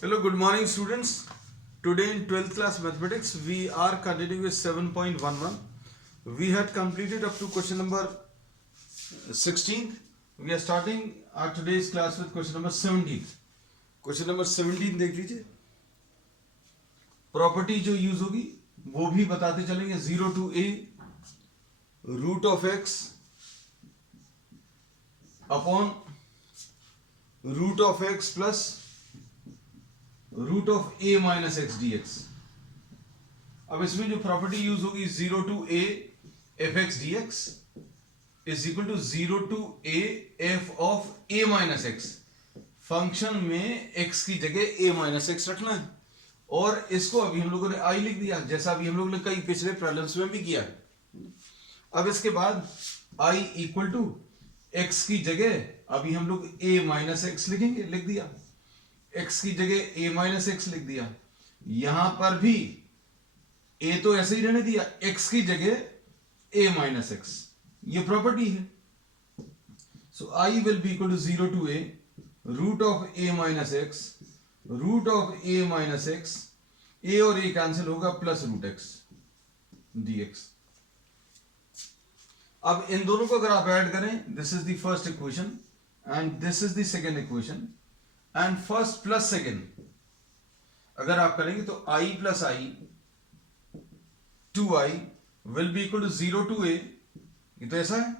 Hello, good morning students. Today in 12th class mathematics we are continuing with 7.11. We had completed up to question number 16. We are starting our today's class with question number 17. Question number 17 देख लीजिए. Property जो use होगी वो भी बताते चलेंगे. 0 to a root of x upon root of x plus root of a minus x dx. अब इसमें जो प्रॉपर्टी यूज होगी 0 to a f x d x is equal to 0 to a f of a minus x. Function में x की जगह a minus x रखना है और इसको अभी हम लोगों ने i लिख दिया, जैसा अभी हम लोगों ने कई पिछले प्रॉब्लम्स में भी किया. अब इसके बाद i इक्वल टू x की जगह अभी हम लोग a माइनस एक्स लिखेंगे, लिख दिया. x की जगह a माइनस एक्स लिख दिया. यहां पर भी a तो ऐसे ही रहने दिया, x की जगह a माइनस एक्स. ये प्रॉपर्टी है. So i will be equal to 0 to a root of a minus x root of a minus x. a और a कैंसिल होगा प्लस रूट एक्स dx. अब इन दोनों को अगर आप ऐड करें, this is the first equation and this is the second equation and first plus second अगर आप करेंगे तो i plus i 2i will be equal to 0 to a. ये तो ऐसा है.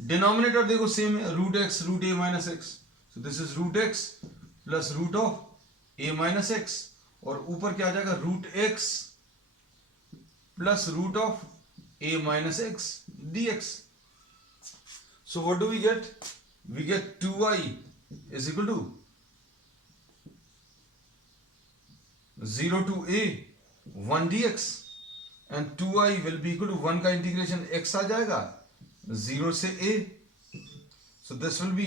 डिनोमिनेटर देखो सेम है, root x root a minus x. So this is root x plus root of a minus x और ऊपर क्या आ जाएगा root x plus root of a minus x dx. So what do we get? We get 2i is equal to 0 to a 1 dx and 2i will be equal to 1 का integration x आ जाएगा 0 से a. So this will be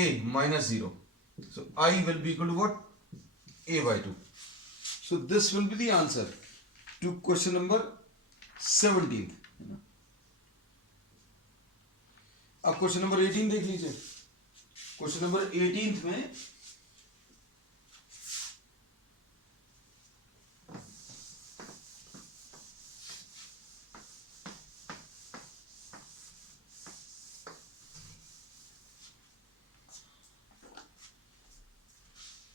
a minus 0. So I will be equal to what? a by 2. So this will be the answer to question number 17. अब question number 18 देख लीजिए. Question number 18 में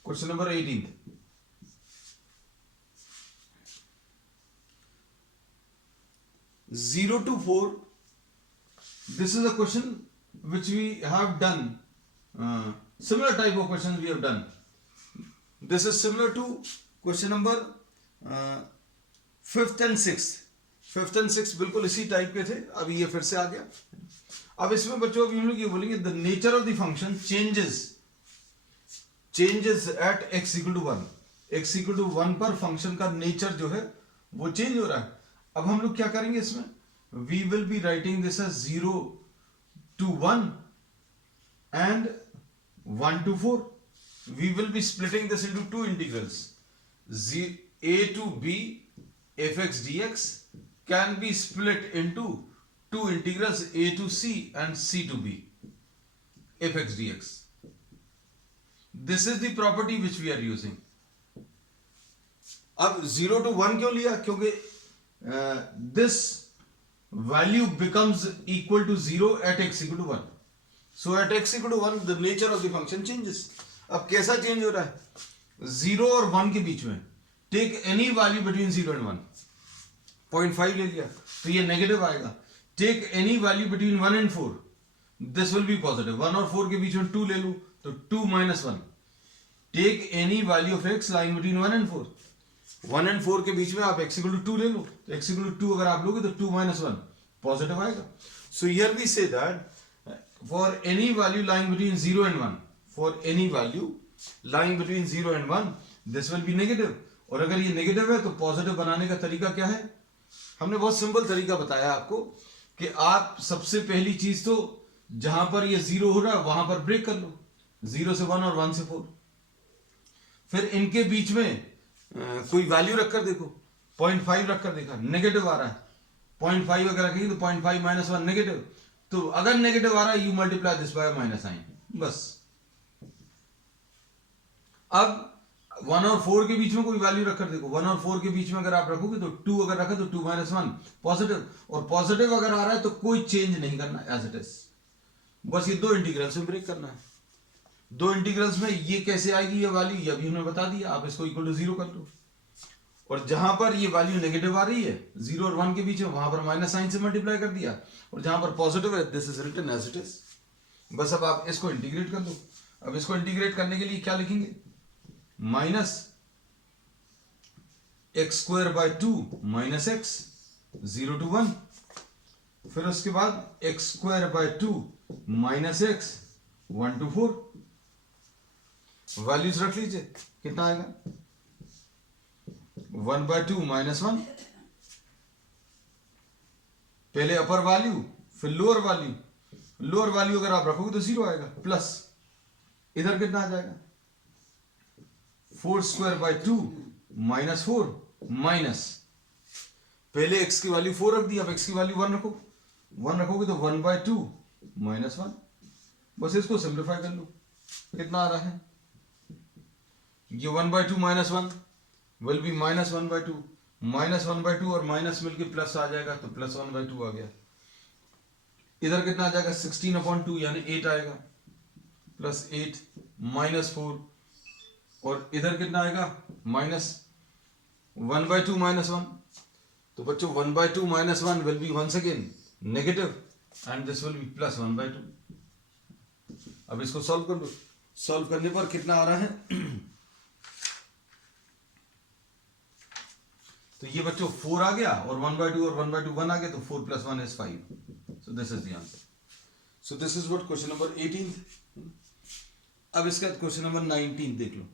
Question number 18. Zero to 4. This is a question which we have done. Similar type of questions we have done. This is similar to question number 5th and 6th. 5th and 6th बिल्कुल इसी type के थे. अभी ये फिर से आ गया. अब इसमें बच्चों अभी हम लोग ये बोलेंगे the nature of the function changes at x equal to 1. x equal to 1 पर फंक्शन का नेचर जो है वो चेंज हो रहा है. अब हम लोग क्या करेंगे इसमें? we will be writing this as 0 to 1 and 1 to 4. we will be splitting this into two integrals. a to b fx dx can be split into two integrals a to c and c to b fx dx. This is the property which we are using. अब 0 to 1 क्यों लिया? क्योंकि this value becomes equal to 0 at x equal to 1. So at x equal to 1 the nature of the function changes. अब कैसा change हो रहा है? 0 और 1 के बीच में take any value between 0 and 1. 0.5 ले लिया तो ये नेगेटिव आएगा. Take any value between 1 and 4. This will be positive. 1 और 4 के बीच में 2 ले लूं तो 2 minus 1. Take any value of x lying between 1 and 4. 1 and 4 के बीच में आप x equal to 2 ले लो तो x equal to 2 अगर आप लोगे तो 2 minus 1 पॉजिटिव आएगा. So here we say that for any value lying between 0 and 1, for any value lying between 0 and 1, this will be negative. और अगर ये नेगेटिव है तो पॉजिटिव बनाने का तरीका क्या है? हमने बहुत सिंपल तरीका बताया आपको कि आप सबसे पहली चीज तो जहां पर ये 0 हो रहा है वहां पर ब्रेक कर लो. 0 से 1 और 1 से 4. फिर इनके बीच में कोई वैल्यू रखकर देखो. 0.5 रखकर देखा नेगेटिव आ रहा है. 0.5 अगर रखेंगे तो 0.5 माइनस 1 नेगेटिव. तो अगर नेगेटिव आ रहा है you multiply this by minus sign. बस अब 1 और 4 के बीच में कोई वैल्यू रखकर देखो, 1 और 4 के बीच में अगर आप रखोगे तो 2 अगर रखा तो 2 माइनस 1 पॉजिटिव, और पॉजिटिव अगर आ रहा है तो कोई चेंज नहीं करना, एज इट इज। बस ये दो इंटीग्रल्स में ब्रेक करना है। दो इंटीग्रल्स में ये कैसे आएगी ये वैल्यू, ये अभी हमने बता दिया, आप इसको इक्वल टू 0 कर लो, और जहां पर ये वैल्यू नेगेटिव आ रही है 0 और 1 के बीच में, वहां पर माइनस साइन से मल्टीप्लाई कर दिया, और जहां पर पॉजिटिव है this is written as it is. बस अब आप इसको इंटीग्रेट कर दो। अब इसको इंटीग्रेट करने के लिए क्या लिखेंगे, minus x square by 2 minus x 0 to 1, फिर उसके बाद x square by 2 minus x 1 to 4। Values रख लीजिए, कितना आएगा 1 by 2 माइनस 1, पहले अपर वैल्यू फिर लोअर वैल्यू, लोअर वैल्यू अगर आप रखोगे तो 0 आएगा, प्लस इधर कितना आ जाएगा 4 स्क्वायर बाय 2 माइनस 4 माइनस, पहले x की वैल्यू 4 रख दी, अब x की वैल्यू 1 रखो, 1 रखोगे तो 1 by 2 माइनस 1। बस इसको सिंप्लीफाई कर लो, कितना आ रहा है ये 1 by 2 minus 1 will B minus 1 by 2, minus 1 by 2 और माइनस मिलके प्लस आ जाएगा, तो प्लस 1 by 2 आ गया। इधर कितना आ जाएगा 16/2 यानी 8 आएगा, प्लस 8 माइनस 4, और इधर कितना आएगा माइनस 1 by 2 माइनस 1। तो बच्चों 1 by 2 minus 1 will be once again negative and this will be plus 1 by 2। अब इसको सॉल्व कर लो, सॉल्व करने पर कितना आ रहा है तो ये बच्चों 4 आ गया, और 1 by 2 और 1 by 2 1 आ गया, तो 4 plus 1 is 5। So this is the answer. So this is what question number 18। अब इसका क्वेश्चन नंबर 19 देख लो।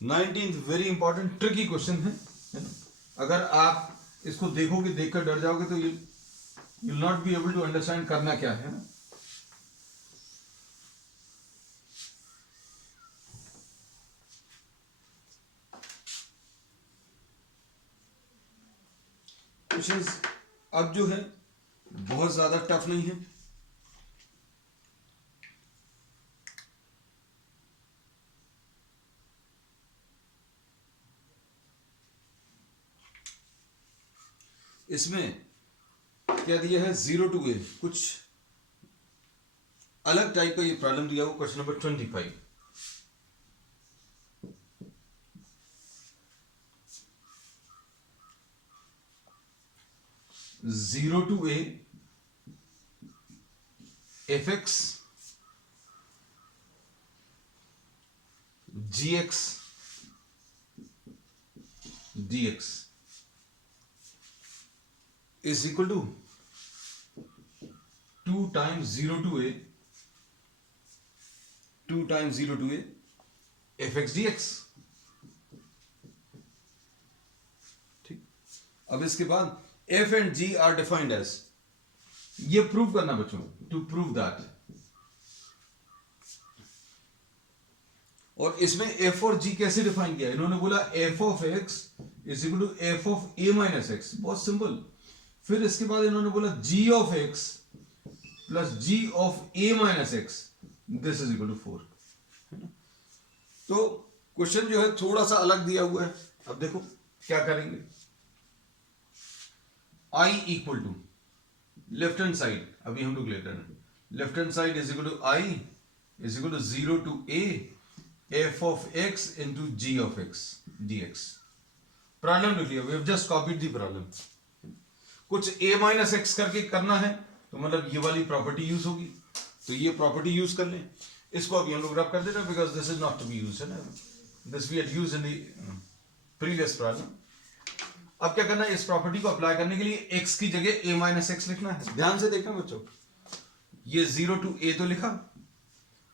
19 वेरी इंपॉर्टेंट ट्रिकी क्वेश्चन है ना? अगर आप इसको देखोगे, देखकर डर जाओगे तो you will not be able to understand करना क्या है ना। क्वेश्चंस अब जो है बहुत ज्यादा टफ नहीं है, इसमें क्या दिया है 0 to a, कुछ अलग टाइप का ये प्रॉब्लम दिया हुआ question number 25। Zero to a f x g x d x is equal to 2 times 0 to a 2 times 0 to a f x d x. ठीक, अब इसके बाद f and g are defined as, ये prove करना बच्चों, to prove that, और इसमें f और g कैसे डिफाइन किया, इन्होंने बोला f of x is equal to f of a minus x, बहुत सिंपल। फिर इसके बाद इन्होंने बोला g of x plus g of a minus x this is equal to 4। तो क्वेश्चन जो है थोड़ा सा अलग दिया हुआ है। अब देखो क्या करेंगे, i equal to left hand side, अभी हम लोग लेते हैं left hand side is equal to i is equal to 0 to a f of x into g of x dx। Problem लिख लिया, we have just copied the problem. कुछ a minus x करके करना है तो मतलब ये वाली प्रॉपर्टी यूज होगी, तो ये प्रॉपर्टी यूज कर लें। इसको अभी हम लोग रब कर देना because this is not to be used, है ना, this we had used in the previous problem. अब क्या करना है, इस प्रॉपर्टी को अप्लाई करने के लिए x की जगह a माइनस एक्स लिखना है। ध्यान से देखना बच्चों, ये 0 to a तो लिखा,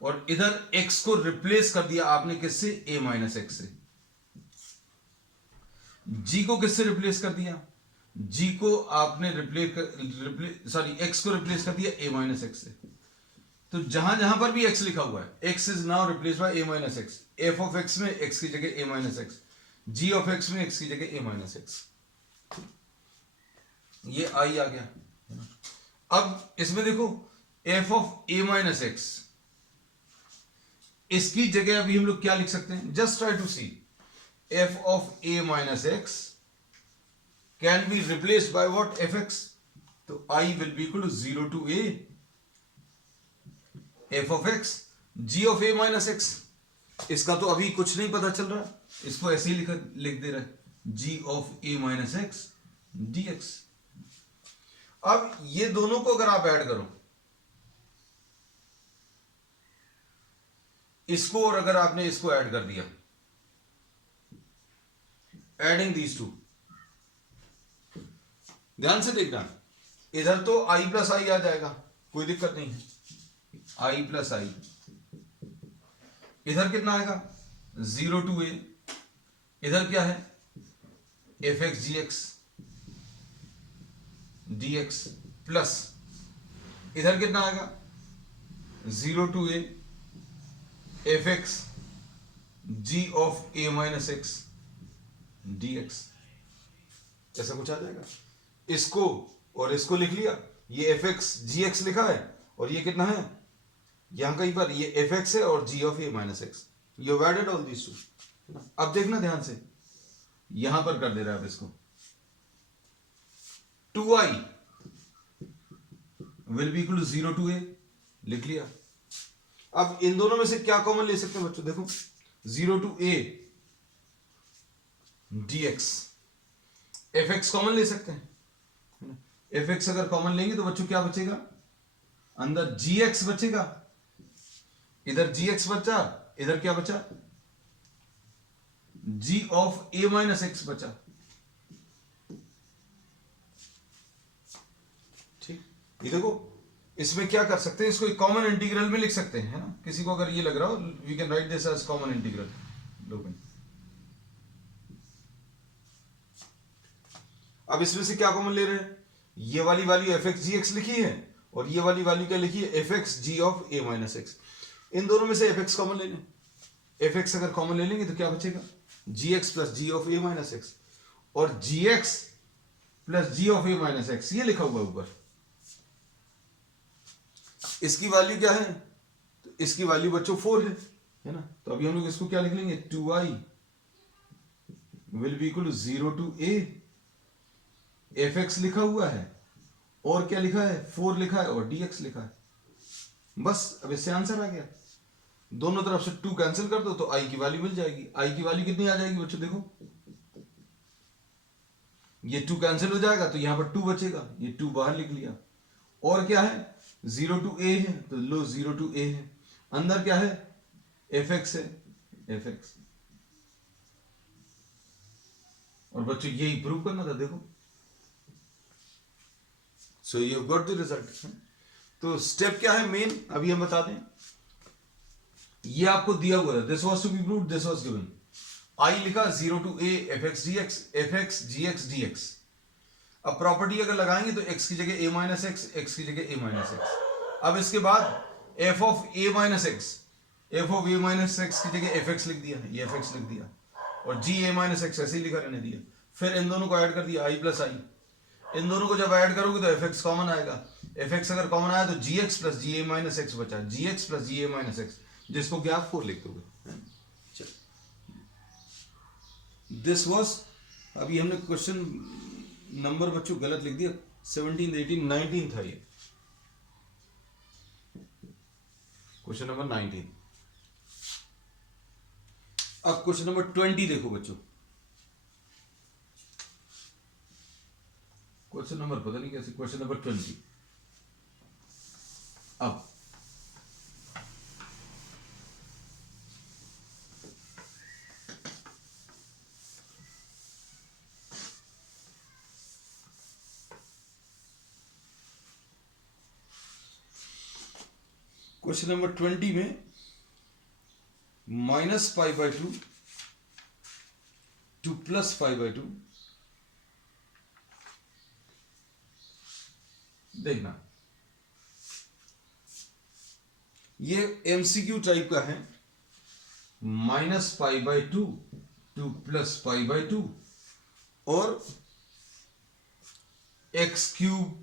और इधर x को रिप्लेस कर दिया आपने किससे, a माइनस एक्स से। g को किससे रिप्लेस कर दिया, g को आपने x को रिप्लेस कर दिया a माइनस एक्स से। तो जहां जहां पर भी x लिखा हुआ है x is now replace by a minus x. f of x में x की जगह a minus x, g of x में x की जगह a माइनस एक्स, ये i आ गया। अब इसमें देखो f of a minus x, इसकी जगह अभी हम लोग क्या लिख सकते हैं, just try to see, f of a minus x can be replaced by what? fx. तो I will be equal to 0 to a f of x g of a minus x. इसका तो अभी कुछ नहीं पता चल रहा, इसको ऐसे ही लिख दे रहा है g of a minus x dx. अब ये दोनों को अगर आप ऐड करो, इसको और अगर आपने इसको ऐड कर दिया, एडिंग दीज टू, ध्यान से देखना, इधर तो i प्लस आई आ जाएगा, कोई दिक्कत नहीं है, i प्लस आई. इधर कितना आएगा? 0 टू a. इधर क्या है? F x g x d x plus इधर कितना आएगा? 0 to a f x g of a minus x d x. ऐसा कुछ आ जाएगा. इसको और इसको लिख लिया, ये एफ एक्स जी एक्स लिखा है और ये कितना है यहां कहीं पर, ये एफ एक्स है और g of a minus x. You added all these two. अब देखना ध्यान से, यहां पर कर दे रहा है अब इसको. 2i will be equal to 0 to a, लिख लिया. अब इन दोनों में से क्या कॉमन ले सकते हैं बच्चों? देखो 0 to a dx, f x common ले सकते हैं. एफ एक्स अगर कॉमन लेंगे तो बच्चों क्या बचेगा? अंदर जी एक्स बचेगा, इधर जी एक्स बचा, इधर क्या बचा? जी ऑफ ए माइनस एक्स बचा. ठीक, ये देखो, इसमें क्या कर सकते हैं, इसको एक कॉमन इंटीग्रल में लिख सकते हैं, है ना. किसी को अगर ये लग रहा हो, we can write this as common integral. अब इसमें से क्या कॉमन ले रहे हैं? ये वाली value f x g x लिखी है और ये वाली वैल्यू क्या लिखी है? F x g of a minus x. इन दोनों में से एफ एक्स कॉमन ले लें. एफ एक्स अगर कॉमन ले लेंगे तो क्या बचेगा? G x plus g of a minus x, और g x plus g of a minus x ये लिखा हुआ ऊपर. इसकी वैल्यू क्या है? तो इसकी वैल्यू बच्चों 4 है ना. तो अभी हम लोग इसको क्या लिख लेंगे? 2i will be equal to 0 to a, f x लिखा हुआ है और क्या लिखा है? 4 लिखा है और dx लिखा है. बस अब इससे आंसर आ गया. दोनों तरफ से 2 कैंसिल कर दो तो i की वैल्यू मिल जाएगी. i की वैल्यू कितनी आ जाएगी बच्चों? देखो, ये 2 कैंसिल हो जाएगा तो यहां पर 2 बचेगा, ये 2 बाहर लिख लिया. और क्या है? 0 टू a है तो लो 0 टू a है. अंदर क्या है? एफ एक्स है, एफ एक्स. और बच्चों यही प्रूव करना था. देखो, so you got the result. तो स्टेप क्या है मेन, अभी हम बता दें. ये आपको दिया हुआ था, this was to be proved, this was given. I लिखा 0 to a f x d x, f x g x d x. अब प्रॉपर्टी अगर लगाएंगे तो x की जगह a माइनस एक्स, x की जगह a माइनस एक्स. अब इसके बाद f of a minus x, f of a minus x की जगह एफ एक्स लिख दिया, ये एफ एक्स लिख दिया, और g a माइनस एक्स ऐसे ही लिखा रहने दिया. फिर इन दोनों को ऐड कर दिया, i प्लस आई. इन दोनों को जब ऐड करोगे तो एफ एक्स कॉमन आएगा. एफ एक्स अगर कॉमन आया तो जी एक्स प्लस जी ए माइनस एक्स बचा, जी एक्स प्लस जी ए माइनस एक्स, जिसको कि आप 4 लिख दोगे. दिस वाज, अभी हमने क्वेश्चन नंबर बच्चों गलत लिख दिया, 17, 18, 19 था ये. Question number 19. अब क्वेश्चन नंबर 20 देखो बच्चों. क्वेश्चन नंबर पता नहीं कैसे, क्वेश्चन नंबर 20. अब क्वेश्चन नंबर 20 में minus pi by 2 to plus pi by 2. देखना, ये एमसीक्यू टाइप का है. Minus pi by 2 to plus pi by 2 और x cube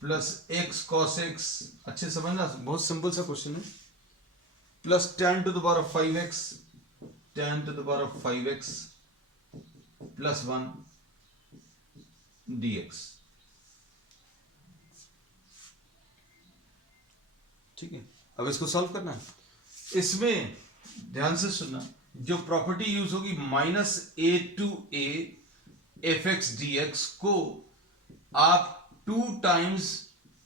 plus x cos x. अच्छे समझना, बहुत सिंपल सा क्वेश्चन है. Plus 10 to the power of 5x tan to the power of 5x plus 1 dx। ठीक है, अब इसको सॉल्व करना है। इसमें ध्यान से सुनना, जो प्रॉपर्टी यूज होगी minus a to a f x d x को आप 2 टाइम्स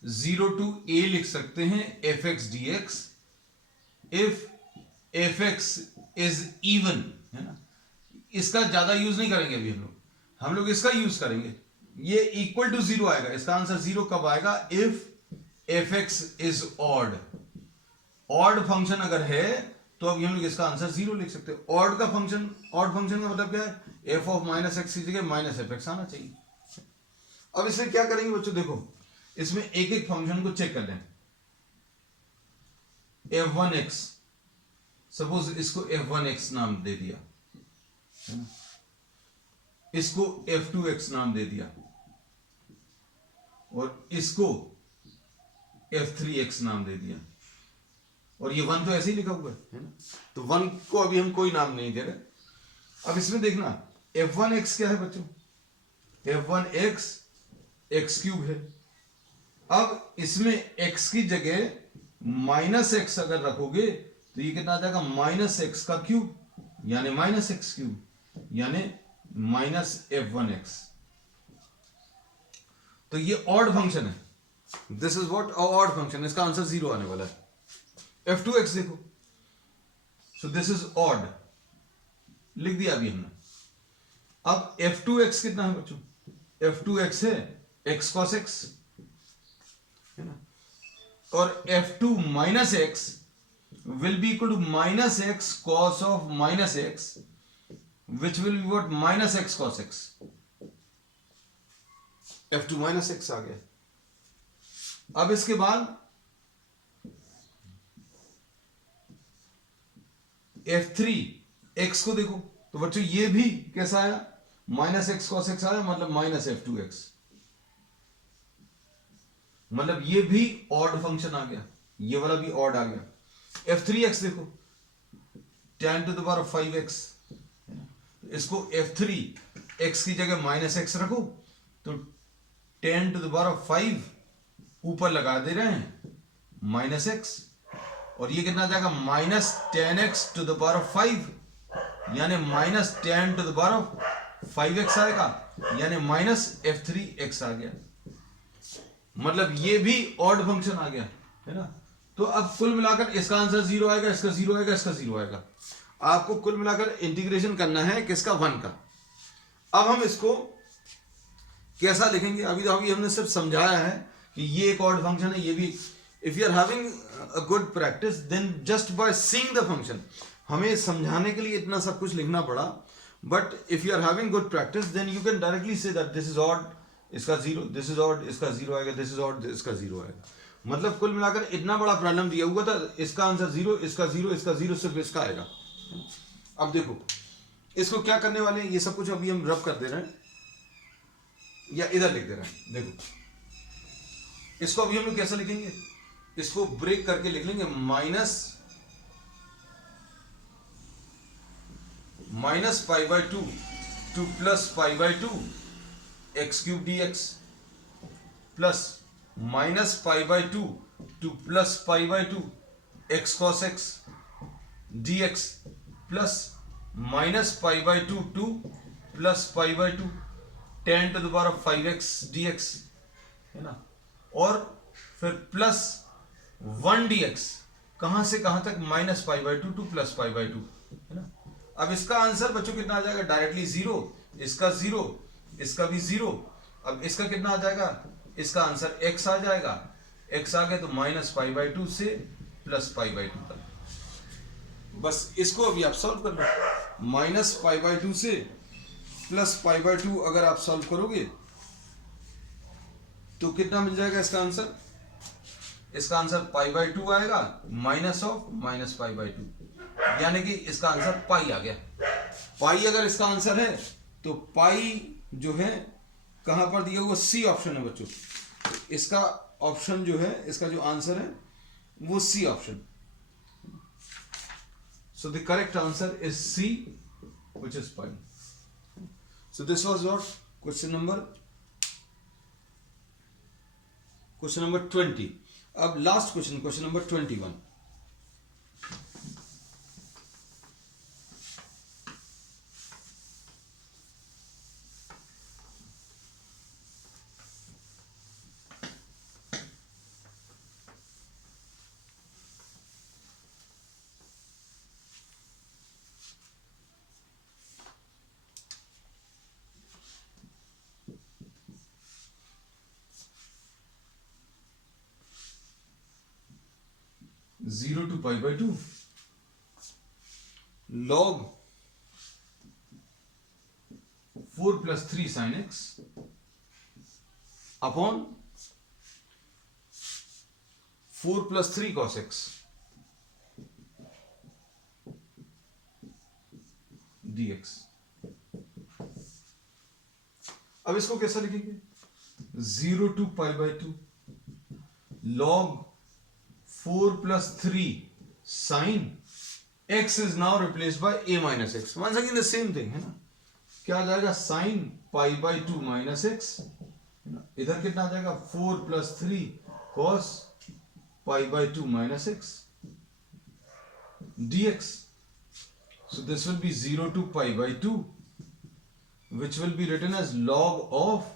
0 टू ए लिख सकते हैं F x d x if F x is even, है ना। इसका ज्यादा यूज नहीं करेंगे अभी हम लोग इसका यूज करेंगे। ये इक्वल टू 0 आएगा, इसका आंसर 0 कब आएगा? If F x is odd. Odd function अगर है तो अभी हम लोग इसका आंसर 0 लिख सकते हैं। ऑड फंक्शन का मतलब क्या है? एफ ऑफ माइनस एक्स की जगह माइनस एफ एक्स आना चाहिए। अब इसे क्या करेंगे बच्चों, देखो इसमें एक एक फंक्शन को चेक कर लें। f1x, सपोज इसको f1x नाम दे दिया, है ना, इसको f2x नाम दे दिया और इसको f3x नाम दे दिया, और ये 1 तो ऐसे ही लिखा हुआ है ना, तो 1 को अभी हम कोई नाम नहीं दे रहे। अब इसमें देखना f1x क्या है बच्चों? f1x x क्यूब है। अब इसमें x की जगह माइनस एक्स अगर रखोगे तो ये कितना आ जाएगा? माइनस एक्स का क्यूब, यानी माइनस एक्स क्यूब, यानी माइनस f1x। तो ये ऑड फंक्शन है, this is what odd function, इसका आंसर 0 आने वाला है। f2x देखो, सो दिस इज ऑड, लिख दिया अभी हमने। अब f2x कितना है बच्चों? f2x है x cos x, है ना, और f2 minus x will be equal to minus x cos of minus x, which will be what? Minus x cos x. f2 minus x आ गया। अब इसके बाद f3 x को देखो तो बच्चों ये भी कैसा आया? माइनस एक्स कॉस एक्स आया, मतलब माइनस f2x, मतलब ये भी ऑड फंक्शन आ गया, ये वाला भी ऑड आ गया। f3x देखो, tan to the power 5x, इसको f3x की जगह माइनस एक्स रखो तो tan टू द पावर 5 ऊपर लगा दे रहे हैं माइनस एक्स, और ये कितना आ जाएगा? Minus ten x to the power 5, यानी minus ten to the power 5x आएगा, यानी माइनस f3x आ गया, मतलब ये भी ऑड फंक्शन आ गया, है ना। तो अब कुल मिलाकर इसका आंसर 0 आएगा, इसका 0 आएगा, इसका 0 आएगा। आपको कुल मिलाकर इंटीग्रेशन करना है किसका? 1 का। अब हम इसको कैसा लिखेंगे? अभी हमने सिर्फ समझाया है कि ये एक ऑड फंक्शन है, ये भी। If you are having a good practice then just by seeing the function, हमें समझाने के लिए इतना सब कुछ लिखना पड़ा, but if you are having good practice then you can directly say that this is odd, इसका 0, दिस इज ऑड, इसका 0 आएगा, दिस इज ऑड, इसका 0 आएगा। मतलब कुल मिलाकर इतना बड़ा प्रॉब्लम दिया हुआ था, इसका आंसर 0, इसका 0, इसका 0, सिर्फ इसका आएगा। अब देखो इसको क्या करने वाले हैं, ये सब कुछ अभी हम रब कर दे रहे हैं या इधर लिख दे रहे हैं। देखो इसको अभी हम लोग कैसे लिखेंगे? इसको ब्रेक करके लिख लेंगे, minus pi by 2 to plus pi by 2 x cube d x, plus minus pi by 2 to plus pi by 2 x cos x d x, plus minus pi by 2 to plus pi by 2 ten to the power 5x dx, है ना, और फिर plus 1 dx, कहां से कहां तक? Minus pi by 2 to plus pi by 2, है ना। अब इसका आंसर बच्चों कितना आ जाएगा? डायरेक्टली 0, इसका 0, इसका भी 0। अब इसका कितना आ जाएगा? इसका आंसर x आ जाएगा, x आ गया तो माइनस पाई बाय 2 से प्लस पाई बाय 2 तक। बस इसको अभी आप सॉल्व कर लो। माइनस पाई बाय 2 से प्लस पाई बाय 2 अगर आप सॉल्व करोगे तो कितना मिल जाएगा इसका आंसर? इसका आंसर पाई बाय 2 आएगा, minus of minus pi by 2, यानी कि इसका आंसर पाई आ गया। पाई अगर इसका आंसर है तो पाई जो है कहां पर दिया हुआ? सी ऑप्शन है बच्चों। इसका ऑप्शन जो है, इसका जो आंसर है वो C option. So the correct answer is C, which is pi. So this was what? Question number 20. अब last question, question number 21. Zero to pi by 2 log 4 plus 3 sin x upon 4 plus 3 cos x dx. अब इसको कैसा लिखेंगे? 0 to pi by 2 log 4 plus 3 sin x is now replaced by a minus x. Once again the same thing है ना. क्या आ जाएगा? sin pi by 2 minus x. इधर कितना आ जाएगा? 4 plus 3 cos pi by 2 minus x dx. So this will be 0 to pi by 2, which will be written as log of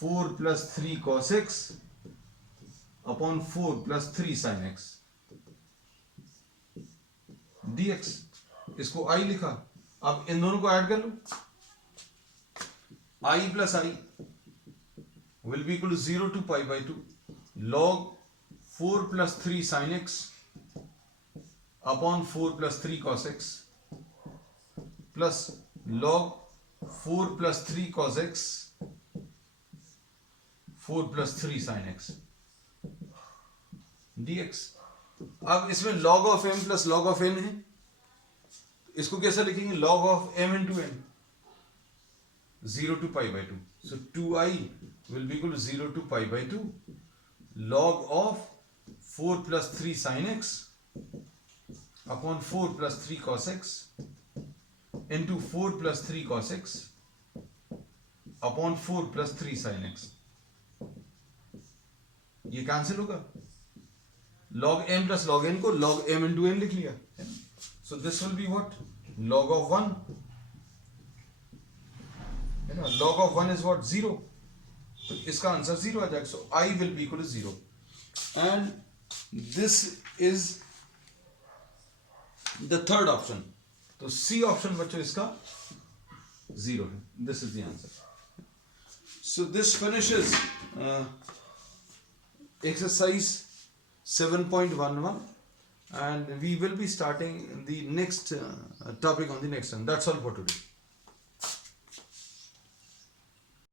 4 plus 3 cos x upon 4 plus 3 sin x dx. इसको I लिखा. अब इन दोनों को ऐड कर लो. I plus I will be equal to 0 to pi by 2 log 4 plus 3 sin x upon 4 plus 3 cos x plus log 4 plus 3 cos x 4 plus 3 sin x dx. अब इसमें log of m plus log of n है. इसको कैसा लिखेंगे? log of m into n 0 to pi by 2. So 2i will be equal to 0 to pi by 2 log of 4 plus 3 sin x upon 4 plus 3 cos x into 4 plus 3 cos x upon 4 plus 3 sin x. ये cancel होगा. log m plus log n को log m into n लिख लिया. So this will be what? log of 1. log of 1 is what? 0. तो इसका answer 0 आ जाएगा. So I will be equal to 0. And this is the third option. तो C option बच्चों इसका 0 है. This is the answer. So this finishes exercise 7.11, and we will be starting the next topic on the next one. That's all for today.